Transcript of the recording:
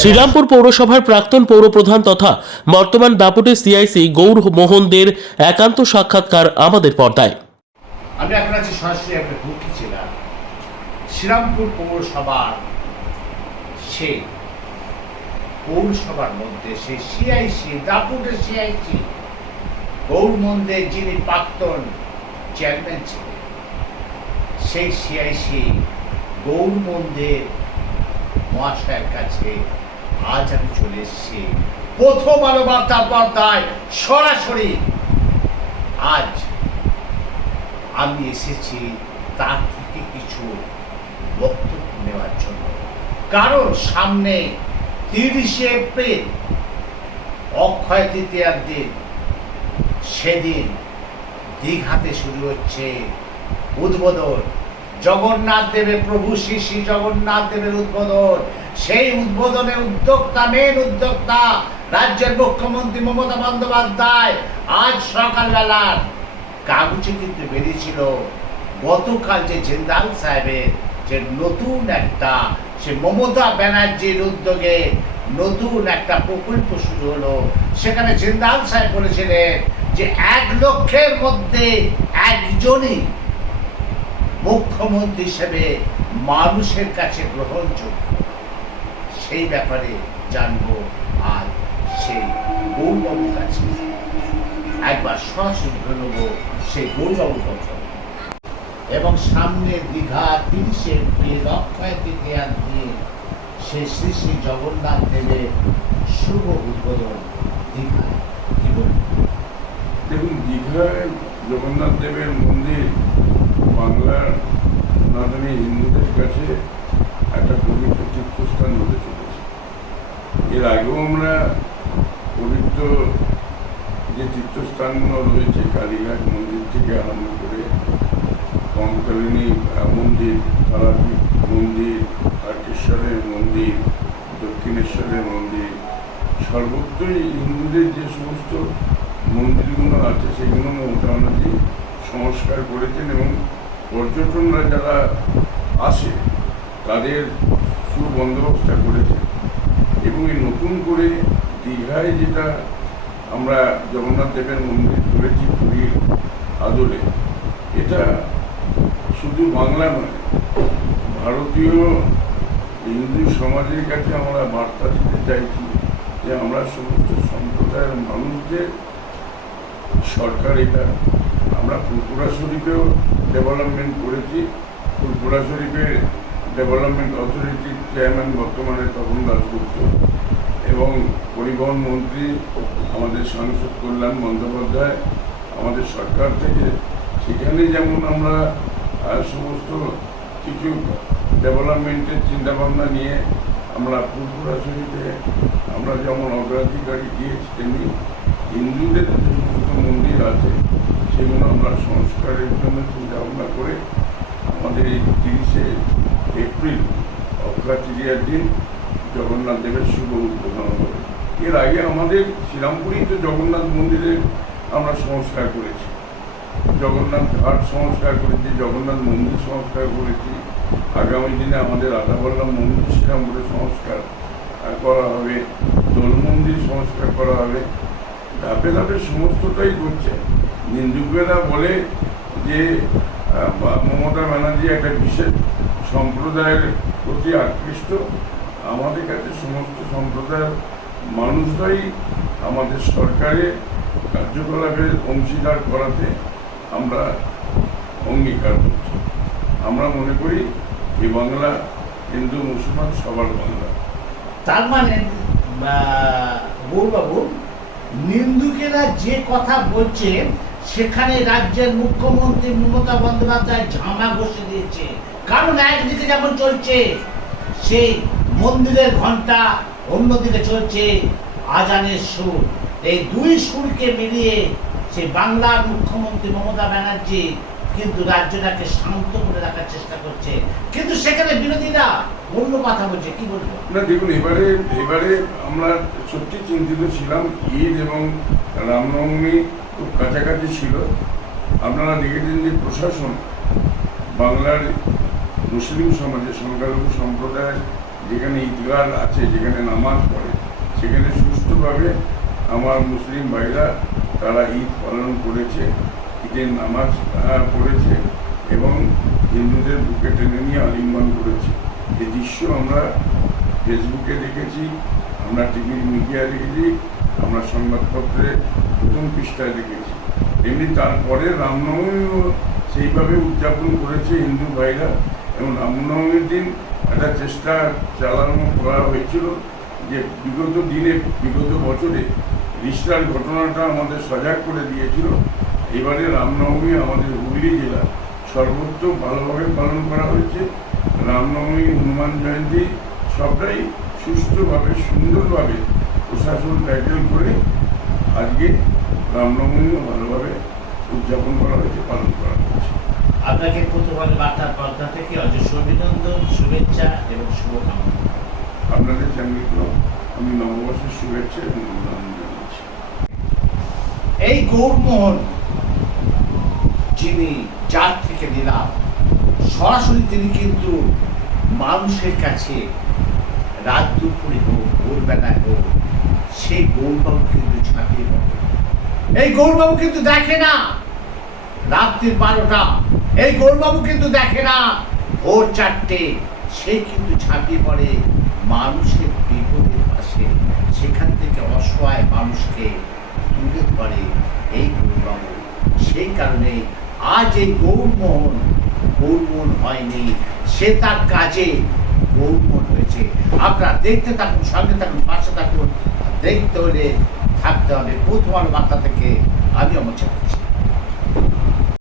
শ্রীরামপুর পৌরসভার প্রাক্তন পৌরপ্রধান তথা বর্তমান দাপুটে সিআইসি গৌর মোহনদের একান্ত সাক্ষাৎকার আমাদের পর্দায়। আমি এখন আছি সরাসরি একটা হুকি জেলা। শ্রীরামপুর পৌরসভার সেই পৌরসভার মধ্যে সেই সিআইসি দাপুরের সিআইসি গৌরমন্দে যিনি প্রাক্তন চেয়ারম্যান ছিলেন, সেই সিআইসি গৌরমন্দের মহাশয়ের কাছে আজ আমি চলে এসেছি প্রথম আলো বার্তা পর্দায়, সরাসরি। আজ আমি এসেছি তার থেকে কিছু বক্তব্য নেওয়ার জন্য। কারণ সামনে তিরিশে এপ্রিল, অক্ষয় তৃতীয়ার দিন। সেদিন দীঘাতে শুরু হচ্ছে উদ্বোধন। জগন্নাথ দেবের প্রভু শ্রী শ্রী জগন্নাথ দেবের উদ্বোধন। সেই উদ্বোধনে উদ্যোক্তা মেন উদ্যোক্তা রাজ্যের মুখ্যমন্ত্রী মমতা বন্দ্যোপাধ্যায় আজ সকালবেলার কাগজে কিন্তু বেরিয়েছিল। গতকাল যে জিন্দাল সাহেবের যে নতুন একটা, সে মমতা ব্যানার্জির উদ্যোগে নতুন একটা প্রকল্প শুরু হলো। সেখানে জিন্দাল সাহেব বলেছিলেন যে এক লক্ষের মধ্যে একজনই মুখ্যমন্ত্রী হিসেবে মানুষের কাছে গ্রহণযোগ্য। সেই ব্যাপারে জানব আর সেই গৌরবাবুর কাছে। একবার ধরে নেব সেই গৌরবাবুর কথা। এবং সামনে দীঘা তিরিশে এপ্রিল অক্ষয় তৃতীয়ার দিন সে শ্রী শ্রী জগন্নাথ দেবের শুভ উদ্বোধন? দেখুন, দীঘায় জগন্নাথ দেবের মন্দির বাংলার নাদানি হিন্দুদের কাছে একটা পবিত্র তীর্থস্থান হতে চলেছে এর আগেও আমরা পবিত্র যে তীর্থস্থানগুলো রয়েছে, কালীঘাট মন্দির থেকে আরম্ভ করে কঙ্কালিনী মন্দির, তারাপীঠ মন্দির, তারকেশ্বরের মন্দির, দক্ষিণেশ্বরের মন্দির, সর্বত্রই হিন্দুদের যে সমস্ত মন্দিরগুলো আছে সেগুলো ব্যানার্জি সংস্কার করেছেন এবং পর্যটনরা যারা আসে তাদের সুবন্দোবস্ত করেছেন। এবং এই নতুন করে দীঘায় যেটা আমরা জগন্নাথ দেবের মন্দির করেছি পুরীর আদলে, এটা শুধু বাংলা নয়, ভারতীয় হিন্দু সমাজের কাছে আমরা বার্তা দিতে চাইছি যে আমরা সমস্ত সম্প্রদায়ের মানুষদের সরকার এটা, আমরা ফুলপুরা শরীফেও ডেভেলপমেন্ট করেছি ফুলপুরা শরীফের ডেভেলপমেন্ট অথরিটির চেয়ারম্যান বর্তমানে তপন দাসগুপ্ত এবং পরিবহন মন্ত্রী আমাদের সাংসদ কল্যাণ বন্দ্যোপাধ্যায় আমাদের সরকার থেকে। সেখানে যেমন আমরা সমস্ত কিছু ডেভেলপমেন্টের চিন্তাভাবনা নিয়ে আমরা শরীফে আমরা যেমন অগ্রাধিকারী দিয়েছি তেমনি হিন্দুদের যে সমস্ত মন্দির আছে, সেগুলো আমরা সংস্কারের জন্য চিন্তা ভাবনা করে আমাদের এই তিরিশে এপ্রিল অক্ষয় দিন জগন্নাথ দেবের শুভ উদ্বোধন হবে এর আগে আমাদের শ্রীরামপুরেই তো জগন্নাথ মন্দিরের আমরা সংস্কার করেছি। জগন্নাথ ঘাট সংস্কার করেছি, জগন্নাথ মন্দির সংস্কার করেছি। আগামী দিনে আমাদের আদাবল্লাম মন্দির শ্রীরামপুরে সংস্কার করা হবে, দোল মন্দির সংস্কার করা হবে। ধাপে ধাপে সমস্তটাই করছে নিন্দুকেরা বলে যে মমতা ব্যানার্জি একটা বিশেষ সম্প্রদায়ের প্রতি আকৃষ্ট। আমাদের কাছে সমস্ত সম্প্রদায়ের মানুষরাই আমাদের সরকারে কার্যকলাপের অংশীদার করাতে আমরা অঙ্গীকার করছি। আমরা মনে করি, এই বাংলা হিন্দু মুসলমান সবার বাংলা। তার মানে গৌরবাবু নিন্দুকেরা যে কথা বলছেন সেখানে রাজ্যের মুখ্যমন্ত্রী মমতা বন্দ্যোপাধ্যায় ঝামা বসে দিয়েছে। কারণ একদিকে যেমন চলছে, সেই মন্দিরের ঘণ্টা অন্যদিকে চলছে আজানের সুর। এই দুই সুরকে মিলিয়ে সে বাংলার মুখ্যমন্ত্রী মমতা ব্যানার্জি কিন্তু রাজ্যটাকে শান্ত করে রাখার চেষ্টা করছে। কিন্তু সেখানে বিরোধীরা অন্য কথা বলছে, কি বলব? না, দেখুন, এবারে এবারে আমরা সত্যি চিন্তিত ছিলাম, ঈদ এবং রামনবমী খুব কাছাকাছি ছিল। আপনারা দেখেছেন যে প্রশাসন বাংলার মুসলিম সমাজে, সংখ্যালঘু সম্প্রদায়ের যেখানে ঈদগাহ আছে, যেখানে নামাজ পড়ে, সেখানে সুষ্ঠুভাবে আমার মুসলিম ভাইরা তারা ঈদ পালন করেছে ঈদের নামাজ পড়েছে এবং হিন্দুদের বুকে টেনে নিয়ে আলিঙ্গন করেছে। এই দৃশ্য আমরা ফেসবুকে দেখেছি, আমরা টিভির মিডিয়ায় দেখেছি, আমরা সংবাদপত্রে প্রথম পৃষ্ঠায় দেখেছি। এমনি তারপরে রামনবমীও সেইভাবে উদযাপন করেছে হিন্দু ভাইরা। এবং রামনবমীর দিন একটা চেষ্টা চালানো করা হয়েছিল যে বিগত দিনে, বিগত বছরে রিস্টার ঘটনাটা আমাদের সজাগ করে দিয়েছিল। এবারে রামনবমী আমাদের হুগলি জেলা সর্বত্র ভালোভাবে পালন করা হয়েছে। রামনবমী, হনুমান জয়ন্তী সবটাই সুষ্ঠুভাবে সুন্দরভাবে প্রশাসন ট্যাকেল করে আজকে রামনবমীও ভালোভাবে উদযাপন করা হয়েছে, পালন করা হয়েছে। আপনাকে প্রথমবার বার্তার পর্দা থেকে অজস্র অভিনন্দন শুভেচ্ছা এবং শুভকামনা। আপনাদের চ্যানেলকেও আমি নববর্ষের শুভেচ্ছা এবং অভিনন্দন জানাচ্ছি। এই গৌরমোহন যিনি যার থেকে নিলাম সরাসরি তিনি কিন্তু মানুষের কাছে রাত দুপুরে হোক ভোরবেলায় হোক সেই গৌরবাবু কিন্তু ঝাঁপিয়ে পড়ে। এই গৌরবাবু কিন্তু দেখে না রাত্রির বারোটা। এই গৌরবাবু কিন্তু দেখে না। ভোর চারটে, সে কিন্তু ঝাঁপিয়ে পড়ে মানুষের বিপদের পাশে। সেখান থেকে অসহায় মানুষকে তুলে ধরে এই গৌরবাবু সেই কারণে আজ এই গৌরমোহন গৌরমোহন হয়নি। সে তার কাজে গৌরমোহন হয়েছে। আপনারা দেখতে থাকুন, সঙ্গে থাকুন, পাশে থাকুন। দেখতে হলে থাকতে হবে। প্রথম বার্তা থেকে আমি অমর চালাচ্ছি